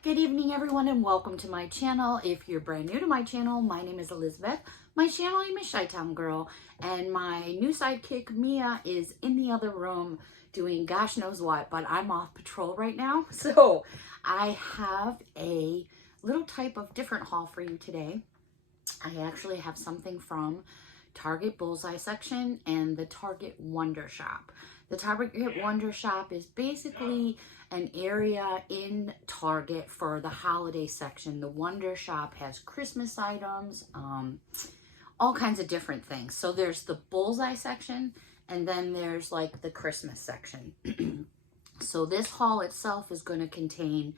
Good evening everyone and welcome to my channel. If you're brand new to my channel, my name is Elizabeth. My channel name is ChiTownGirl and my new sidekick Mia is in the other room doing gosh knows what, but I'm off patrol right now. So I have a little type of different haul for you today. I actually have something from Target Bullseye section and the Target WONDERSHOP. The Target WONDERSHOP is basically an area in Target for the holiday section. The WONDERSHOP has Christmas items, all kinds of different things. So there's the Bullseye section and then there's like the Christmas section. So this haul itself is going to contain,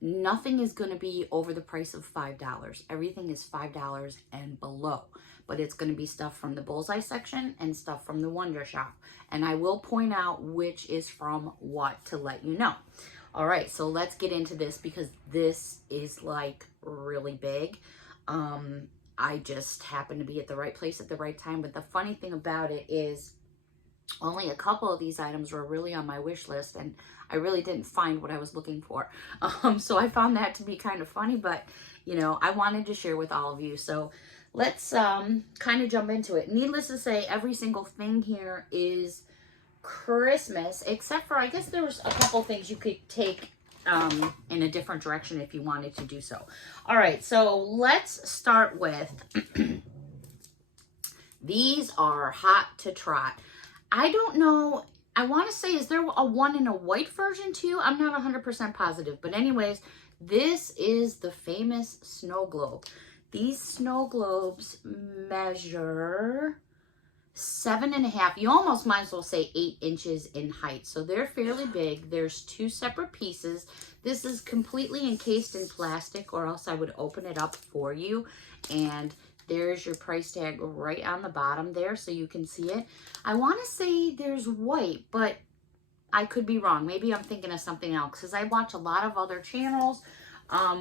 nothing is going to be over the price of $5. Everything is $5 and below. But it's going to be stuff from the Bullseye section and stuff from the WONDERSHOP. And I will point out which is from what to let you know. All right, so let's get into this because this is like really big. I just happened to be at the right place at the right time. But the funny thing about it is only a couple of these items were really on my wish list and I really didn't find what I was looking for. So I found that to be kind of funny, but you know, I wanted to share with all of you. So let's kind of jump into it. Needless to say, every single thing here is Christmas, except for, I guess there was a couple things you could take in a different direction if you wanted to do so. All right, so let's start with, these are hot to trot. I don't know, I want to say, is there a one in a white version too? I'm not 100% positive, but anyways, this is the famous snow globe. These snow globes measure 7.5, you almost might as well say 8 inches in height. So they're fairly big. There's two separate pieces. This is completely encased in plastic, or else I would open it up for you. And there's your price tag right on the bottom there so you can see it. I want to say there's white, but I could be wrong. Maybe I'm thinking of something else because I watch a lot of other channels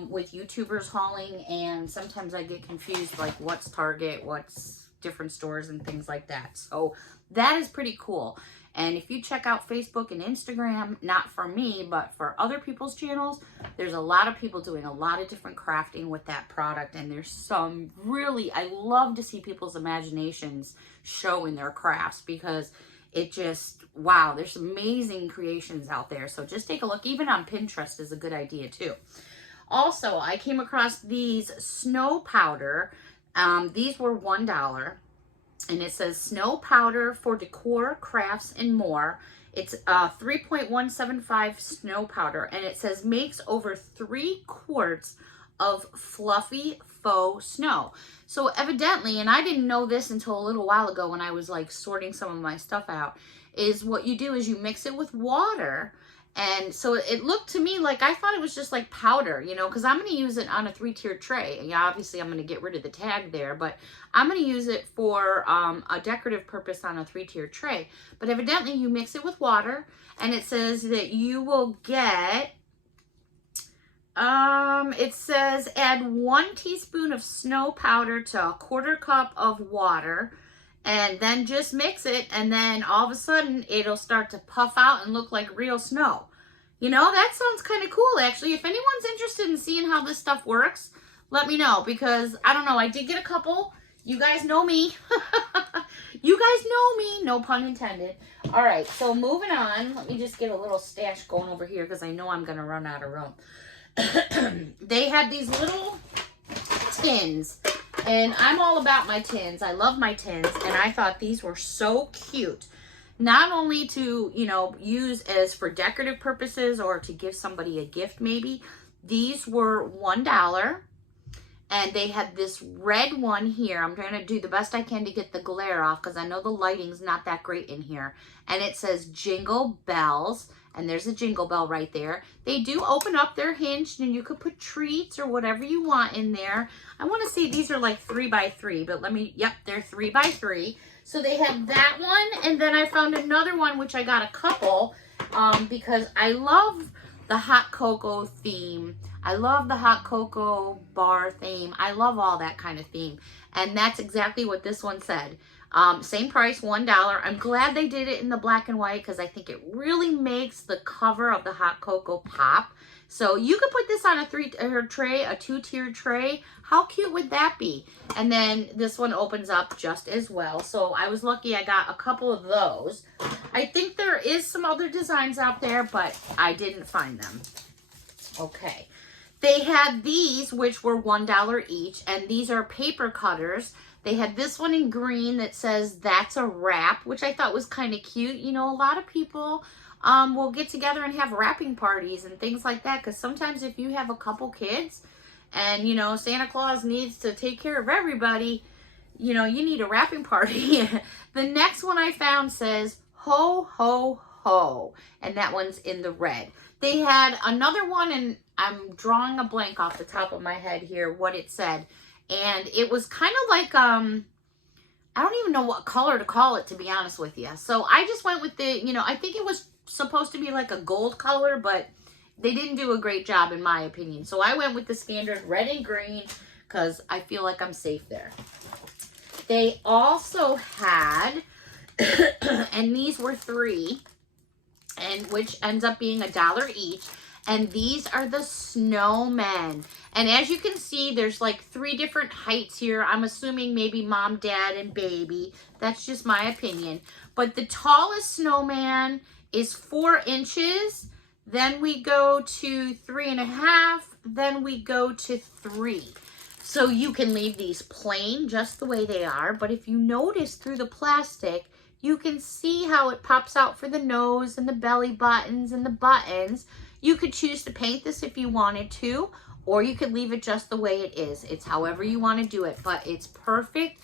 with YouTubers hauling, and sometimes I get confused like what's Target, what's different stores and things like that. So that is pretty cool. And if you check out Facebook and Instagram, not for me, but for other people's channels, there's a lot of people doing a lot of different crafting with that product. And there's some really, I love to see people's imaginations show in their crafts because it just, wow, there's amazing creations out there. So just take a look. Even on Pinterest is a good idea too. Also, I came across these snow powder. These were $1. And it says snow powder for decor, crafts, and more. It's 3.175 snow powder. And it says makes over 3 quarts of fluffy faux snow. So evidently, and I didn't know this until a little while ago when I was like sorting some of my stuff out, is what you do is you mix it with water. And so it looked to me like, I thought it was just like powder, you know, because I'm going to use it on a 3-tier tray. Yeah, obviously I'm going to get rid of the tag there, but I'm going to use it for a decorative purpose on a 3-tier tray. But evidently you mix it with water, and it says that you will get, it says add 1 teaspoon of snow powder to a 1/4 cup of water. And then just mix it, and then all of a sudden it'll start to puff out and look like real snow. You know, that sounds kind of cool actually. If anyone's interested in seeing how this stuff works, let me know, because I don't know, I did get a couple. You guys know me. You guys know me, no pun intended. All right, so moving on. Let me just get a little stash going over here because I know I'm going to run out of room. They had these little tins. And I'm all about my tins. I love my tins. And I thought these were so cute. Not only to, you know, use as for decorative purposes or to give somebody a gift maybe. These were $1. And they had this red one here. I'm trying to do the best I can to get the glare off because I know the lighting's not that great in here. And it says Jingle Bells. And there's a jingle bell right there. They do open up, they're hinged, and you could put treats or whatever you want in there. I want to say these are like 3x3, but let me, yep, they're 3x3. So they have that one, and then I found another one, which I got a couple, because I love the hot cocoa theme. I love the hot cocoa bar theme. I love all that kind of theme. And that's exactly what this one said. Same price, $1. I'm glad they did it in the black and white because I think it really makes the cover of the hot cocoa pop. So you could put this on a tray, a 2-tiered tray. How cute would that be? And then this one opens up just as well. So I was lucky I got a couple of those. I think there is some other designs out there, but I didn't find them. Okay. They had these, which were $1 each, and these are paper cutters. They had this one in green that says, "That's a wrap," which I thought was kind of cute. You know, a lot of people will get together and have wrapping parties and things like that, because sometimes if you have a couple kids and, you know, Santa Claus needs to take care of everybody, you know, you need a wrapping party. The next one I found says, "Ho, ho, ho," and that one's in the red. They had another one, and I'm drawing a blank off the top of my head here what it said. And it was kind of like, I don't even know what color to call it, to be honest with you. So I just went with the, you know, I think it was supposed to be like a gold color, but they didn't do a great job in my opinion. So I went with the standard red and green because I feel like I'm safe there. They also had, and these were 3, and which ends up being $1 each. And these are the Snowmen. And as you can see, there's like 3 different heights here. I'm assuming maybe mom, dad, and baby. That's just my opinion. But the tallest snowman is 4 inches. Then we go to 3.5. Then we go to 3. So you can leave these plain just the way they are. But if you notice through the plastic, you can see how it pops out for the nose and the belly buttons and the buttons. You could choose to paint this if you wanted to, or you could leave it just the way it is. It's however you want to do it, but it's perfect.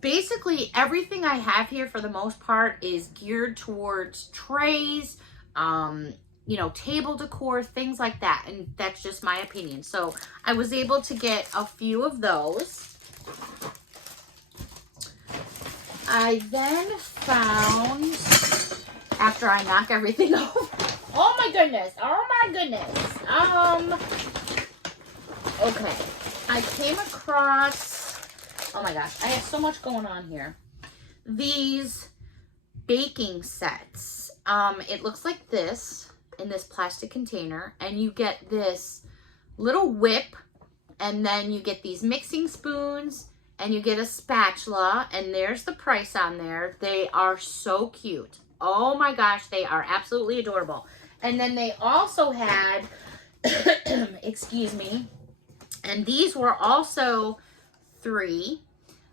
Basically, everything I have here for the most part is geared towards trays, you know, table decor, things like that. And that's just my opinion. So I was able to get a few of those. I then found, after I knock everything over, oh my goodness, okay, I came across, oh my gosh, I have so much going on here. These baking sets. It looks like this in this plastic container, and you get this little whip, and then you get these mixing spoons, and you get a spatula, and there's the price on there. They are so cute. Oh my gosh, they are absolutely adorable. And then they also had, excuse me, and these were also 3.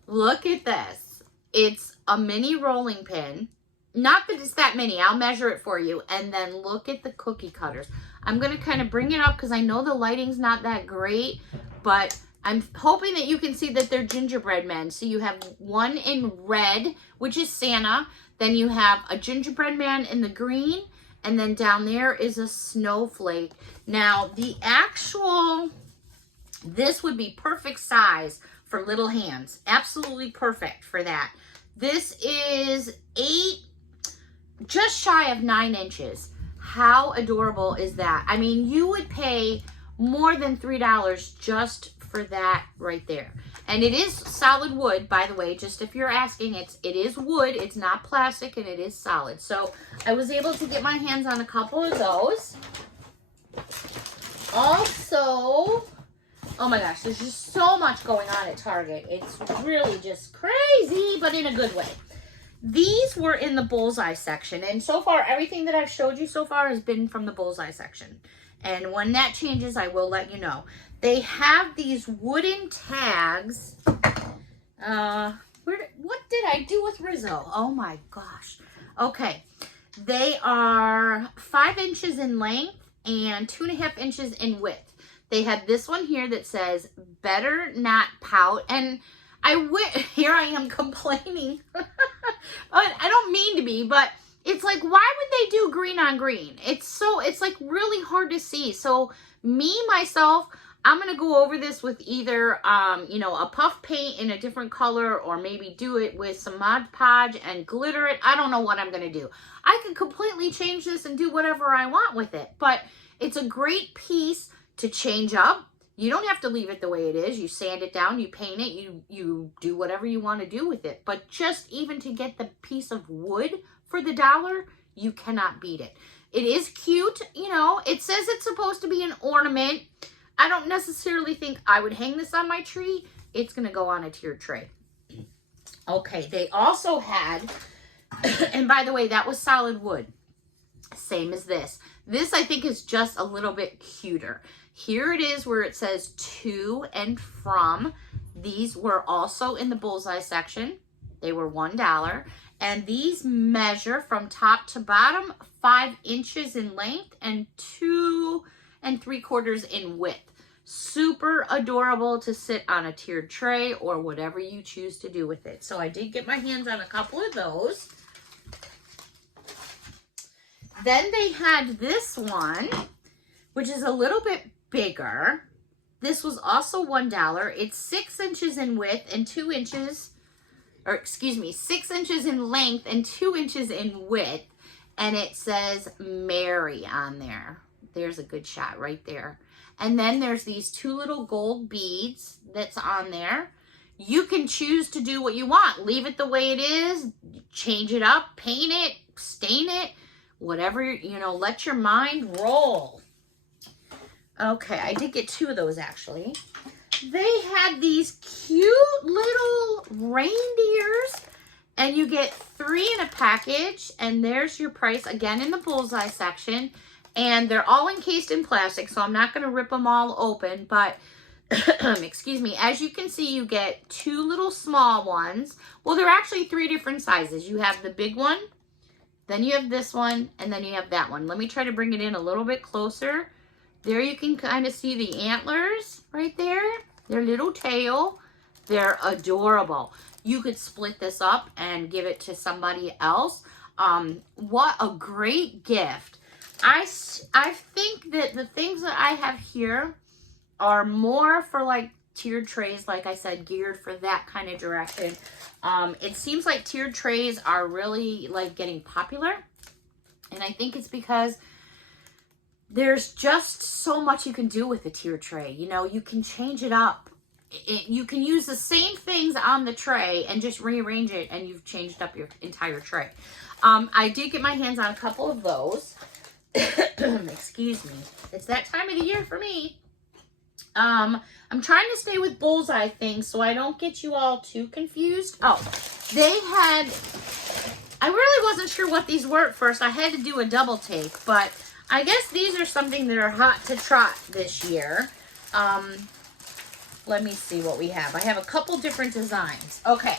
Look at this. It's a mini rolling pin. Not that it's that many. I'll measure it for you. And then look at the cookie cutters. I'm going to kind of bring it up because I know the lighting's not that great, but I'm hoping that you can see that they're gingerbread men. So you have one in red, which is Santa. Then you have a gingerbread man in the green. And then down there is a snowflake. Now, the actual, this would be perfect size for little hands. Absolutely perfect for that. This is 8, just shy of 9 inches. How adorable is that? I mean, you would pay more than $3 just for that right there. And it is solid wood, by the way, just if you're asking, it is wood, it's not plastic, and it is solid. So I was able to get my hands on a couple of those. Also, oh my gosh, there's just so much going on at Target. It's really just crazy, but in a good way. These were in the Bullseye section, and so far, everything that I've showed you so far has been from the Bullseye section. And when that changes, I will let you know. They have these wooden tags. What did I do with Rizzo? Oh my gosh. Okay. They are 5 inches in length and 2.5 inches in width. They had this one here that says, "Better not pout." And here I am complaining. I don't mean to be, but it's like, why would they do green on green? It's like really hard to see. So myself, I'm going to go over this with either, you know, a puff paint in a different color, or maybe do it with some Mod Podge and glitter it. I don't know what I'm going to do. I could completely change this and do whatever I want with it, but it's a great piece to change up, You don't have to leave it the way it is. You sand it down, you paint it, you do whatever you want to do with it. But just even to get the piece of wood for the $1, you cannot beat it. It is cute, you know. It says it's supposed to be an ornament. I don't necessarily think I would hang this on my tree. It's going to go on a tiered tray. Okay, they also had, and by the way, that was solid wood. Same as this. This, I think, is just a little bit cuter. Here it is where it says to and from. These were also in the bullseye section. They were $1. And these measure from top to bottom 5 inches in length and 2 3/4 in width. Super adorable to sit on a tiered tray or whatever you choose to do with it. So I did get my hands on a couple of those. Then they had this one, which is a little bit bigger. This was also $1. It's 6 inches in width and 2 inches, or excuse me, 6 inches in length and 2 inches in width. And it says Mary on there. There's a good shot right there. And then there's these 2 little gold beads that's on there. You can choose to do what you want. Leave it the way it is, change it up, paint it, stain it, whatever, you know, let your mind roll. Okay, I did get 2 of those actually. They had these cute little reindeers, and you get 3 in a package, and there's your price again in the bullseye section. And they're all encased in plastic, so I'm not going to rip them all open, but excuse me, as you can see, you get 2 little small ones. Well, they're actually 3 different sizes. You have the big one, then you have this one, and then you have that one. Let me try to bring it in a little bit closer. There you can kind of see the antlers right there, their little tail. They're adorable. You could split this up and give it to somebody else. What a great gift. I think that the things that I have here are more for like tiered trays, like I said, geared for that kind of direction. It seems like tiered trays are really like getting popular. And I think it's because there's just so much you can do with a tiered tray. You know, you can change it up. You can use the same things on the tray and just rearrange it, and you've changed up your entire tray. I did get my hands on a couple of those. Excuse me. It's that time of the year for me. I'm trying to stay with bullseye things so I don't get you all too confused. Oh, they had, I really wasn't sure what these were at first. I had to do a double take, but I guess these are something that are hot to trot this year. Let me see what we have. I have a couple different designs. Okay.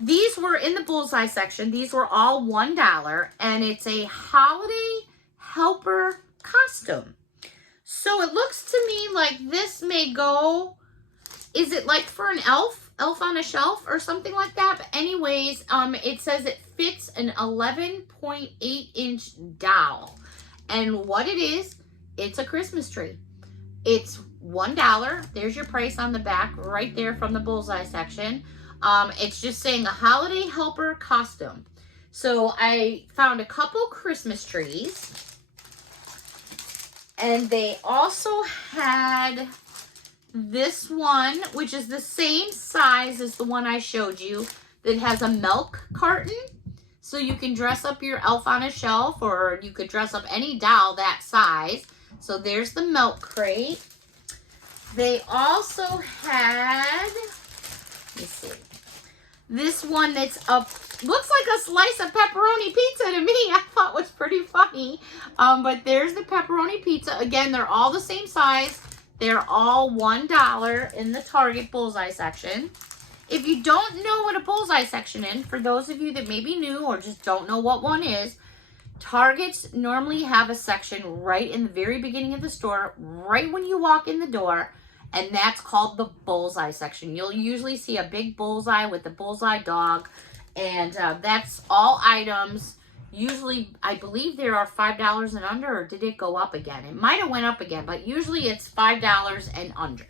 These were in the bullseye section. These were all $1, and it's a holiday helper costume. So it looks to me like this may go, is it like for an elf on a shelf or something like that? But anyways, it says it fits an 11.8-inch doll. And what it is, it's a Christmas tree. It's $1. There's your price on the back right there from the bullseye section. It's just saying a holiday helper costume. So I found a couple Christmas trees. And they also had this one, which is the same size as the one I showed you, that has a milk carton. So you can dress up your elf on a shelf, or you could dress up any doll that size. So there's the milk crate. They also had, let me see, this one that's looks like a slice of pepperoni pizza to me. I thought was pretty funny. But there's the pepperoni pizza. Again, they're all the same size. They're all $1 in the Target bullseye section. If you don't know what a bullseye section is, for those of you that may be new or just don't know what one is, Targets normally have a section right in the very beginning of the store, right when you walk in the door, and that's called the bullseye section. You'll usually see a big bullseye with the bullseye dog, and that's all items. Usually, I believe there are $5 and under, or did it go up again? It might have went up again, but usually it's $5 and under.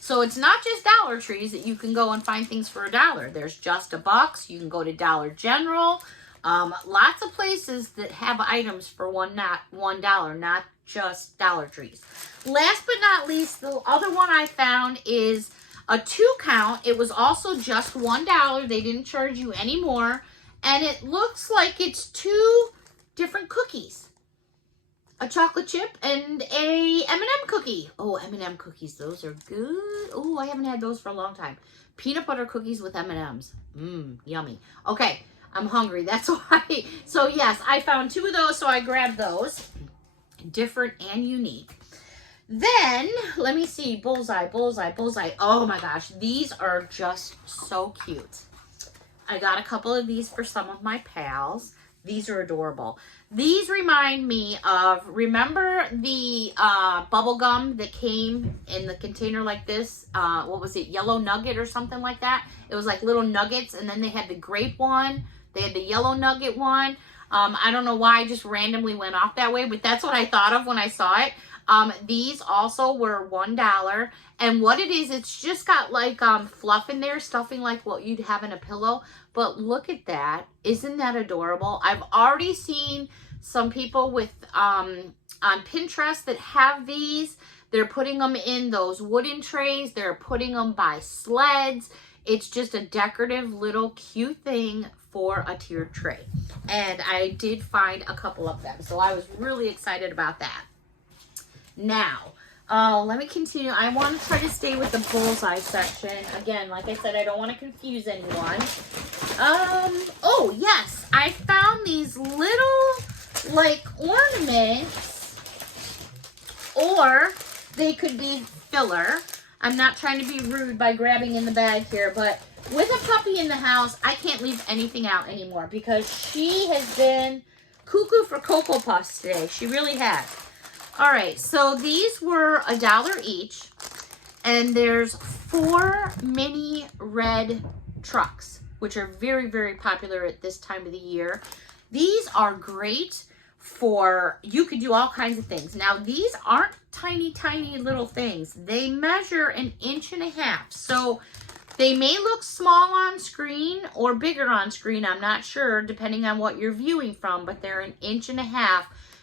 So it's not just Dollar Trees that you can go and find things for $1. There's Just a Bucks. You can go to Dollar General. Lots of places that have items for $1, not just Dollar Trees. Last but not least, the other one I found is a 2 count. It was also just $1. They didn't charge you any more. And it looks like it's 2 different cookies. A chocolate chip and a M&M cookie. Oh, M&M cookies. Those are good. Oh, I haven't had those for a long time. Peanut butter cookies with M&Ms. Mmm, yummy. Okay, I'm hungry. That's why. So, yes, I found 2 of those, so I grabbed those. Different and unique. Then, let me see. Bullseye, bullseye, bullseye. Oh, my gosh. These are just so cute. I got a couple of these for some of my pals. These are adorable. These remind me of, remember the bubble gum that came in the container like this? What was it? Yellow Nugget or something like that? It was like little nuggets, and then they had the grape one. They had the yellow nugget one. I don't know why I just randomly went off that way, but that's what I thought of when I saw it. These also were $1. And what it is, it's just got like fluff in there, stuffing like what you'd have in a pillow. But look at that. Isn't that adorable? I've already seen some people with on Pinterest that have these. They're putting them in those wooden trays. They're putting them by sleds. It's just a decorative little cute thing for a tiered tray. And I did find a couple of them. So I was really excited about that. Now, let me continue. I want to try to stay with the bullseye section. Again, like I said, I don't want to confuse anyone. Oh, yes. I found these little, like, ornaments. Or they could be filler. I'm not trying to be rude by grabbing in the bag here, but with a puppy in the house, I can't leave anything out anymore because she has been cuckoo for Cocoa Puffs today. She really has. All right, so these were $1 each, and there's 4 mini red trucks, which are very, very popular at this time of the year. These are great for, you could do all kinds of things. Now, these aren't tiny, tiny little things. They measure 1.5 inches. So they may look small on screen or bigger on screen. I'm not sure, depending on what you're viewing from, but they're 1.5 inches.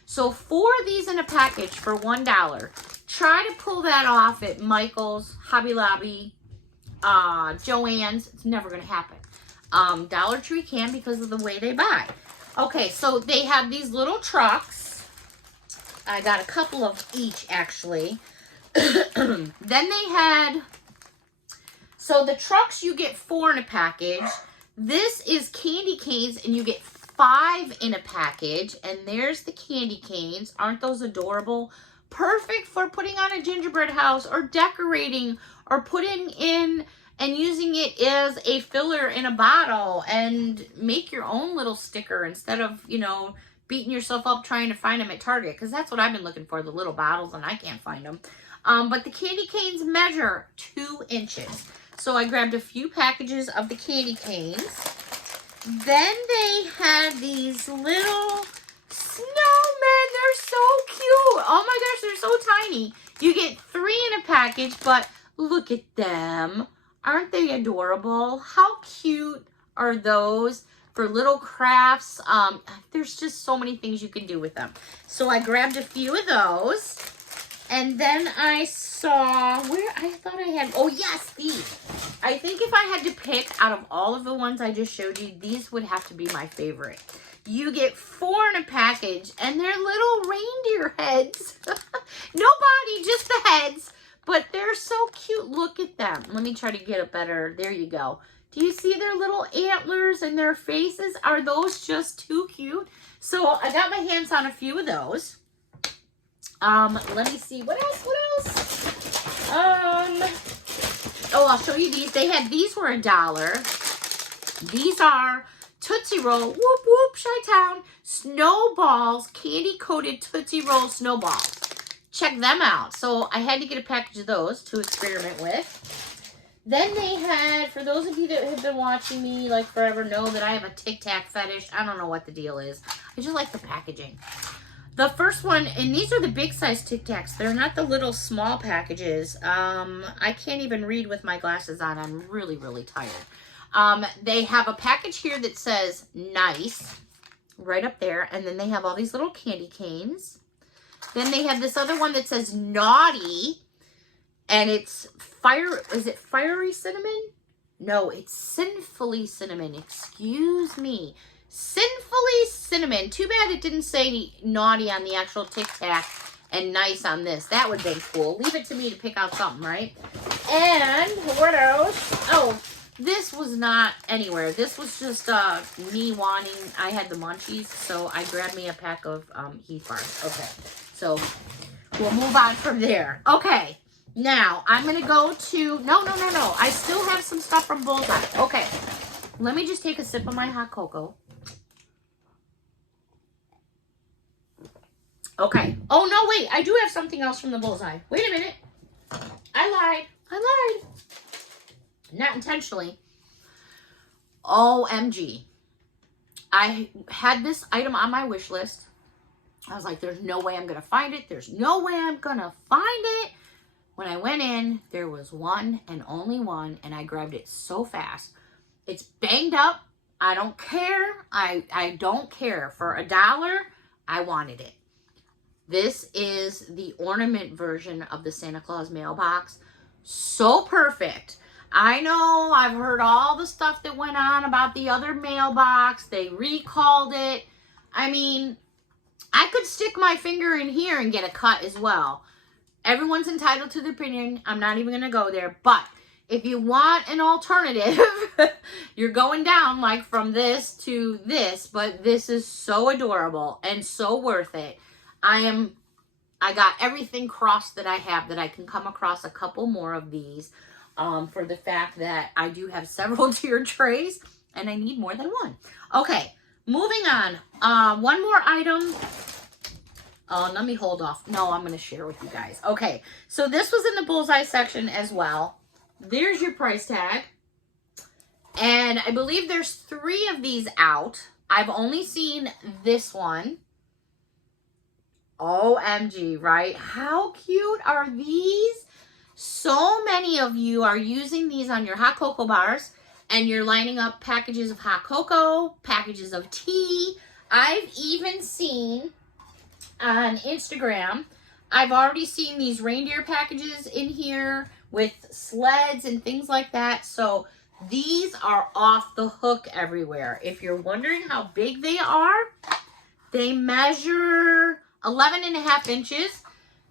So 4 of these in a package for $1. Try to pull that off at Michael's, Hobby Lobby, Joann's. It's never going to happen. Dollar Tree can because of the way they buy. Okay, so they have these little trucks. I got a couple of each, actually. Then they had, so the trucks, you get 4 in a package. This is candy canes, and you get 5 in a package. And there's the candy canes. Aren't those adorable? Perfect for putting on a gingerbread house or decorating or putting in and using it as a filler in a bottle and make your own little sticker instead of, you know, beating yourself up trying to find them at Target, because that's what I've been looking for, the little bottles, and I can't find them. But the candy canes measure 2 inches. So I grabbed a few packages of the candy canes. Then they had these little snowmen. They're so cute. Oh my gosh, they're so tiny. You get 3 in a package, but look at them. Aren't they adorable? How cute are those for little crafts? There's just so many things you can do with them. So I grabbed a few of those. And then I saw, where I thought I had, oh yes, these. I think if I had to pick out of all of the ones I just showed you, these would have to be my favorite. You get 4 in a package, and they're little reindeer heads. No body, just the heads. But they're so cute. Look at them. Let me try to get it better. There you go. Do you see their little antlers and their faces? Are those just too cute? So I got my hands on a few of those. Let me see. What else? Oh, I'll show you these. These were $1. These are Tootsie Roll, whoop whoop, Chi-Town, snowballs, candy-coated Tootsie Roll snowballs. Check them out. So I had to get a package of those to experiment with. Then they had, for those of you that have been watching me like forever know that I have a Tic Tac fetish. I don't know what the deal is. I just like the packaging. The first one, and these are the big size Tic Tacs. They're not the little small packages. I can't even read with my glasses on. I'm really, really tired. They have a package here that says nice right up there. And then they have all these little candy canes. Then they have this other one that says naughty. And it's is it fiery cinnamon? No, it's sinfully cinnamon. Excuse me. Sinfully cinnamon. Too bad it didn't say naughty on the actual Tic Tac and nice on this. That would have been cool. Leave it to me to pick out something, right? And what else? Oh, this was not anywhere. This was just me wanting, I had the munchies, so I grabbed me a pack of Heath bars. Okay, so we'll move on from there. Okay, now I'm going to go to, no. I still have some stuff from Bullseye. Okay, let me just take a sip of my hot cocoa. Okay. Oh, no, wait. I do have something else from the Bullseye. Wait a minute. I lied. Not intentionally. OMG. I had this item on my wish list. I was like, there's no way I'm going to find it. There's no way I'm going to find it. When I went in, there was one and only one, and I grabbed it so fast. It's banged up. I don't care. I don't care. For $1, I wanted it. This is the ornament version of the Santa Claus mailbox. So perfect. I know I've heard all the stuff that went on about the other mailbox. They recalled it. I mean, I could stick my finger in here and get a cut as well. Everyone's entitled to their opinion. I'm not even going to go there. But if you want an alternative, you're going down like from this to this. But this is so adorable and so worth it. I got everything crossed that I have that I can come across a couple more of these for the fact that I do have several tiered trays and I need more than one. Okay, moving on. One more item. Oh, let me hold off. No, I'm going to share with you guys. Okay, so this was in the Bullseye section as well. There's your price tag. And I believe there's 3 of these out. I've only seen this one. OMG, right? How cute are these? So many of you are using these on your hot cocoa bars and you're lining up packages of hot cocoa, packages of tea. I've even seen on Instagram, I've already seen these reindeer packages in here with sleds and things like that. So these are off the hook everywhere. If you're wondering how big they are, they measure 11.5 inches,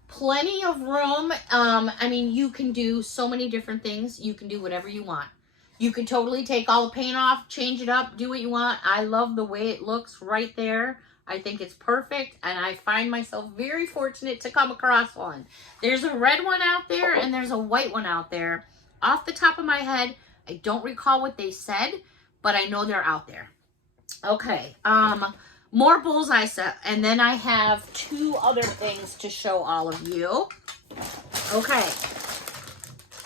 plenty of room. I mean, you can do so many different things. You can do whatever you want. You can totally take all the paint off, change it up, do what you want. I love the way it looks right there. I think it's perfect, and I find myself very fortunate to come across one. There's a red one out there, and there's a white one out there. Off the top of my head, I don't recall what they said, but I know they're out there. Okay, more Bullseye set, and then I have 2 other things to show all of you. Okay.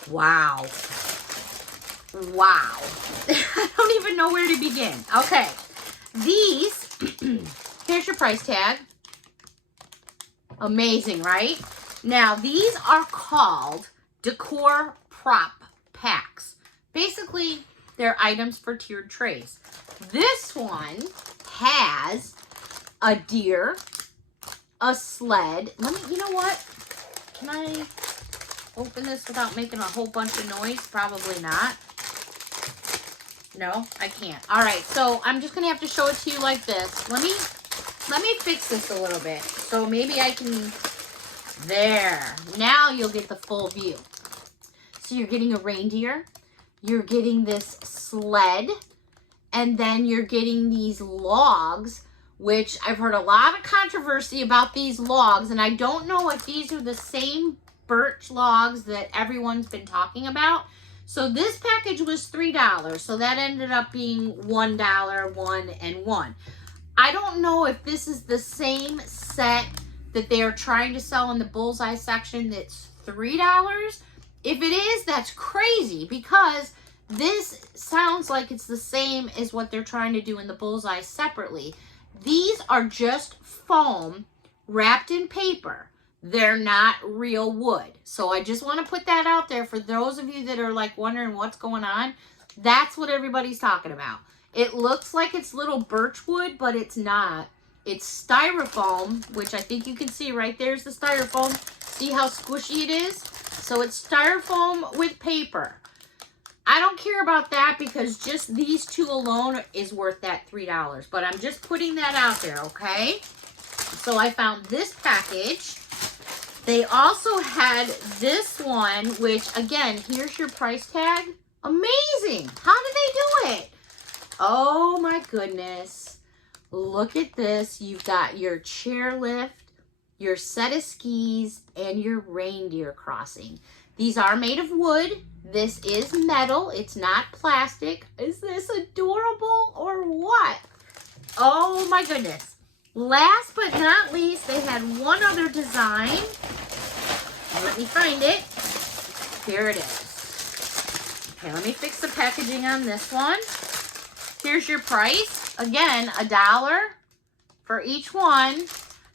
Wow. Wow. I don't even know where to begin. Okay. These, here's your price tag. Amazing, right? Now, these are called Decor Prop Packs. Basically, they're items for tiered trays. This one has a deer, a sled. You know what? Can I open this without making a whole bunch of noise? Probably not. No, I can't. All right, so I'm just gonna have to show it to you like this. Let me fix this a little bit. So maybe I can, there. Now you'll get the full view. So you're getting a reindeer, you're getting this sled, and then you're getting these logs, which I've heard a lot of controversy about these logs, and I don't know if these are the same birch logs that everyone's been talking about. So this package was $3, so that ended up being $1, $1, and $1. I don't know if this is the same set that they are trying to sell in the Bullseye section that's $3. If it is, that's crazy, because this sounds like it's the same as what they're trying to do in the Bullseye separately. These are just foam wrapped in paper. They're not real wood. So I just want to put that out there for those of you that are like wondering what's going on. That's what everybody's talking about. It looks like it's little birch wood, but it's not. It's styrofoam, which I think you can see right there's the styrofoam. See how squishy it is? So it's styrofoam with paper. I don't care about that because just these two alone is worth that $3. But I'm just putting that out there, okay? So I found this package. They also had this one, which again, here's your price tag. Amazing. How did they do it? Oh my goodness. Look at this. You've got your chairlift, your set of skis, and your reindeer crossing. These are made of wood. This is metal. It's not plastic. Is this adorable or what? Oh my goodness. Last but not least, they had one other design. Let me find it. Here it is. Okay, let me fix the packaging on this one. Here's your price. Again, $1 for each one.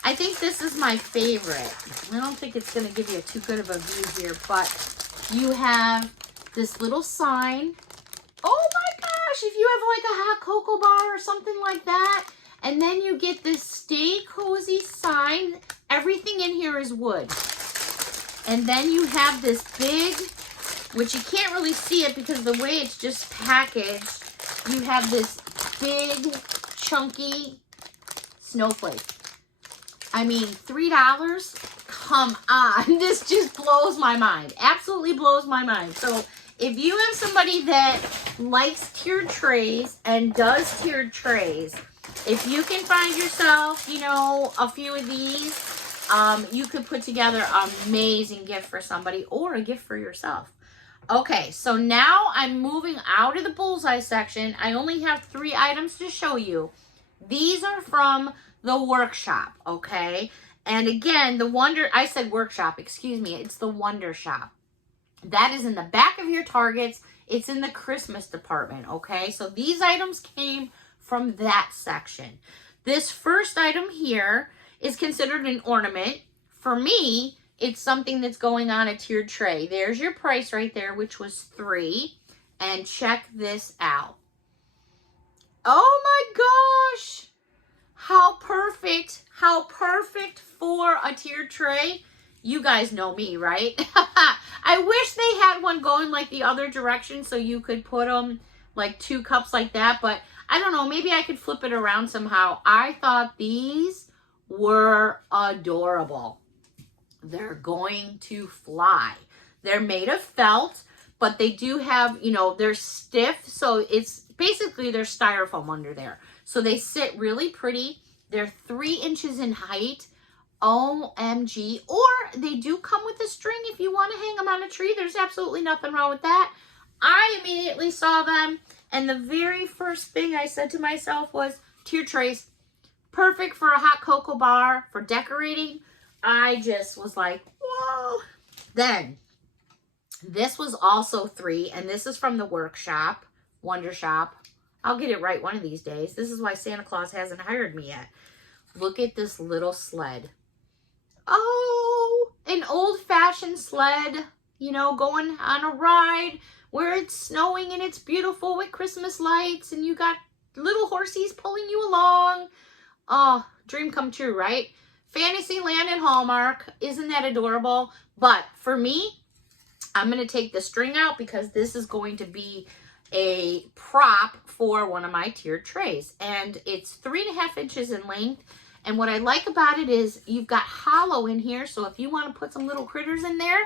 I think this is my favorite. I don't think it's going to give you too good of a view here, but you have this little sign. Oh my gosh, if you have like a hot cocoa bar or something like that, and then you get this Stay Cozy sign. Everything in here is wood. And then you have this big, which you can't really see it because the way it's just packaged, you have this big, chunky snowflake. I mean, $3? Come on. This just blows my mind. Absolutely blows my mind. So if you have somebody that likes tiered trays and does tiered trays, if you can find yourself, you know, a few of these, you could put together an amazing gift for somebody or a gift for yourself. Okay, so now I'm moving out of the bullseye section. I only have 3 items to show you. These are from the workshop, okay? And again, I said workshop, excuse me. It's the WONDERSHOP. That is in the back of your Targets. It's in the Christmas department, okay? So these items came from that section. This first item here is considered an ornament. For me, it's something that's going on a tiered tray. There's your price right there, which was $3. And check this out. Oh my gosh! How perfect. How perfect for a tiered tray. You guys know me, right? I wish they had one going like the other direction so you could put them like 2 cups like that. But I don't know. Maybe I could flip it around somehow. I thought these were adorable. They're going to fly. They're made of felt, but they do have, you know, they're stiff. So it's basically they're styrofoam under there. So they sit really pretty. They're 3 inches in height. OMG. Or they do come with a string if you want to hang them on a tree. There's absolutely nothing wrong with that. I immediately saw them, and the very first thing I said to myself was, tier trays, perfect for a hot cocoa bar, for decorating. I just was like, whoa. Then, this was also $3, and this is from the workshop, WONDERSHOP. I'll get it right one of these days. This is why Santa Claus hasn't hired me yet. Look at this little sled. Oh, an old-fashioned sled, you know, going on a ride where it's snowing and it's beautiful with Christmas lights and you got little horsies pulling you along. Oh, dream come true, right? Fantasyland and Hallmark. Isn't that adorable? But for me, I'm going to take the string out because this is going to be a prop for one of my tiered trays. And it's 3.5 inches in length. And what I like about it is you've got hollow in here. So if you want to put some little critters in there,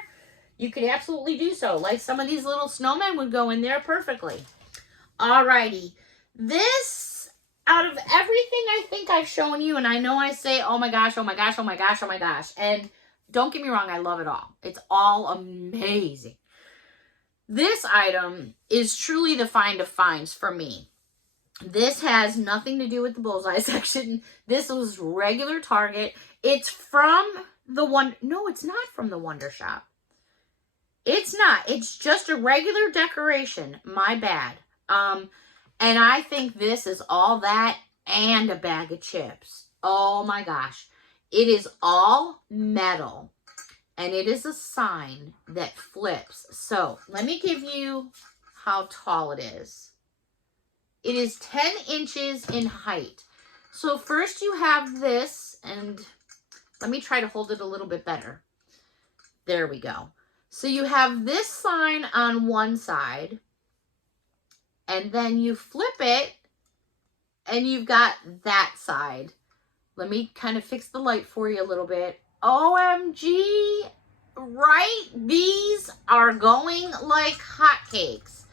you could absolutely do so. Like some of these little snowmen would go in there perfectly. Alrighty. This, out of everything I think I've shown you, and I know I say, oh my gosh, oh my gosh, oh my gosh, oh my gosh. And don't get me wrong, I love it all. It's all amazing. This item is truly the find of finds for me. This has nothing to do with the bullseye section. This was regular Target. It's from the no, it's not from the WONDERSHOP. It's not. It's just a regular decoration. My bad. And I think this is all that and a bag of chips. Oh my gosh. It is all metal. And it is a sign that flips. So let me give you how tall it is. It is 10 inches in height. So first you have this, and let me try to hold it a little bit better. There we go. So you have this sign on one side, and then you flip it, and you've got that side. Let me kind of fix the light for you a little bit. OMG, right? These are going like hotcakes.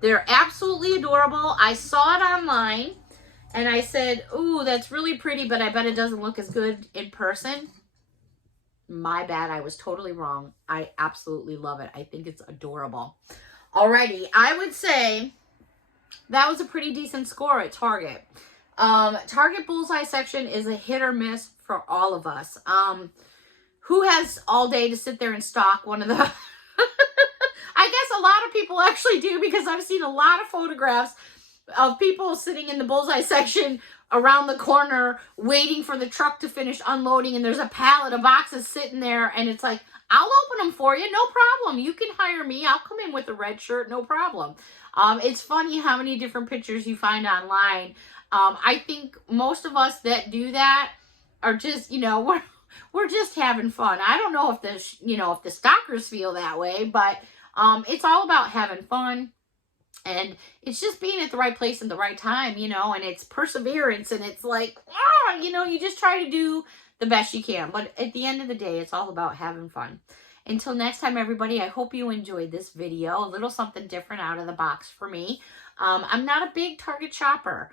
They're absolutely adorable. I saw it online, and I said, ooh, that's really pretty, but I bet it doesn't look as good in person. My bad, I was totally wrong. I absolutely love it. I think it's adorable. Alrighty, I would say that was a pretty decent score at Target. Target Bullseye section is a hit or miss for all of us. Who has all day to sit there and stock one of the... I guess a lot of people actually do, because I've seen a lot of photographs of people sitting in the Bullseye section around the corner waiting for the truck to finish unloading, and there's a pallet of boxes sitting there, and it's like, I'll open them for you, no problem. You can hire me. I'll come in with a red shirt, no problem. It's funny how many different pictures you find online. I think most of us that do that are just, you know, we're just having fun. I don't know if the, you know, if the stalkers feel that way, but it's all about having fun. And it's just being at the right place at the right time, you know, and it's perseverance, and it's like, you know, you just try to do the best you can. But at the end of the day, it's all about having fun. Until next time, everybody, I hope you enjoyed this video. A little something different out of the box for me. I'm not a big Target shopper,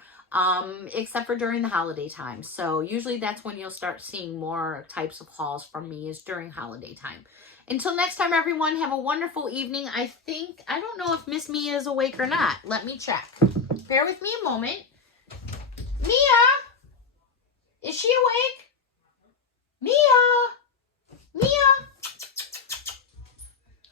except for during the holiday time. So usually that's when you'll start seeing more types of hauls from me, is during holiday time. Until next time, everyone, have a wonderful evening. I don't know if Miss Mia is awake or not. Let me check. Bear with me a moment. Mia! Is she awake? Mia! Mia!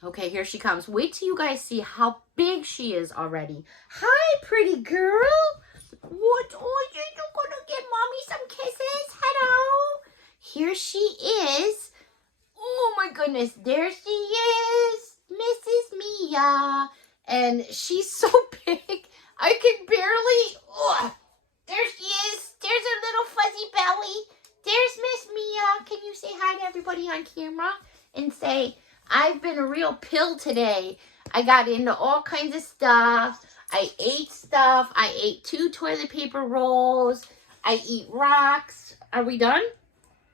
Okay, here she comes. Wait till you guys see how big she is already. Hi, pretty girl. What? Oh, you're gonna get mommy some kisses? Hello. Here she is. Oh my goodness, there she is, Mrs. Mia. And she's so big, I can barely, there she is. There's her little fuzzy belly. There's Miss Mia. Can you say hi to everybody on camera and say, I've been a real pill today. I got into all kinds of stuff. I ate stuff. I ate 2 toilet paper rolls. I eat rocks. Are we done?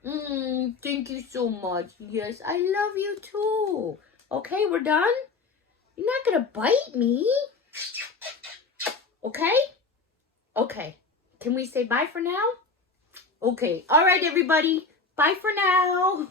Thank you so much. Yes, I love you too. Okay, we're done? You're not gonna bite me. Okay? Okay. Can we say bye for now? Okay. All right, everybody. Bye for now.